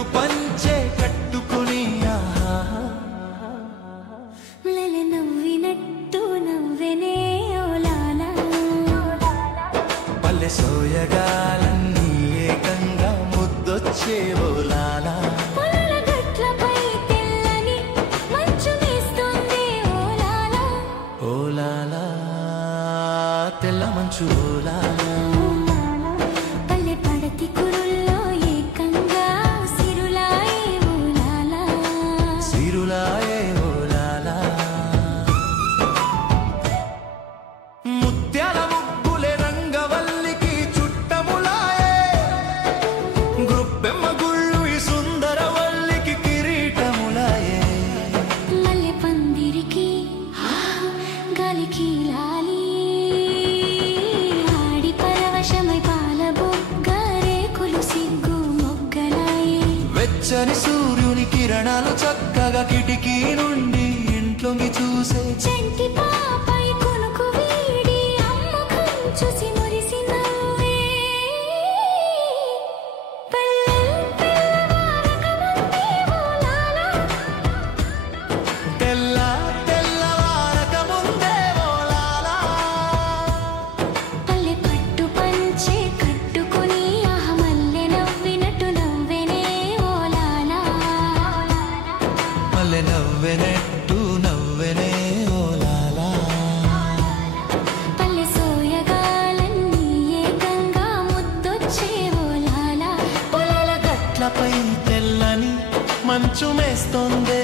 పట్టు పంచే కట్టుకుని నవ్వినట్టు నవ్వెనే ఓలాలా పల్లె సోయగాలన్నీ ఏకంగా ముద్దొచ్చే ఓలాలా ఓలాలా తెల్ల మంచు ఓలాలా పల్లె పడతి కురుల్లో ఏకంగా సిరులాయే ఓలాలా సిరులాయే ఓలాలా ముత్యాల ముగ్గులే రంగవల్లికి చుట్టములాయే గృప్పెమ్మ గుళ్ళు ఈ సుందరవల్లికి కిరీటములాయే మల్లె పందిరికి గాలికి లాలి ఆడి పరవశమై పాల బొగ్గరేకులు సిగ్గు మొగ్గలాయే వెచ్చని సూర్యుని కిరణాలు చక్కగా కిటికీ నుండి ఇంట్లోకి చూసే చంటి పాపై కొనుకు వీడి అమ్మకం చూసి మురిసి నవ్వే పిల్లవారకముందే ఓలాలా తెల్లవారక ముందే ఓలాలా పల్లె పట్టు పంచే కట్టుకుని మల్లె నవ్వినట్టు నవ్వెనే ఓలాలా మళ్ళీ నవ్వెనట్టు నవ్వెనే ఓలాలా పల్లె సోయగాలన్నీ ఏకంగా ముద్దొచ్చే ఓలాలా పొలాల గట్లపై తెల్లని మంచు మేస్తోందే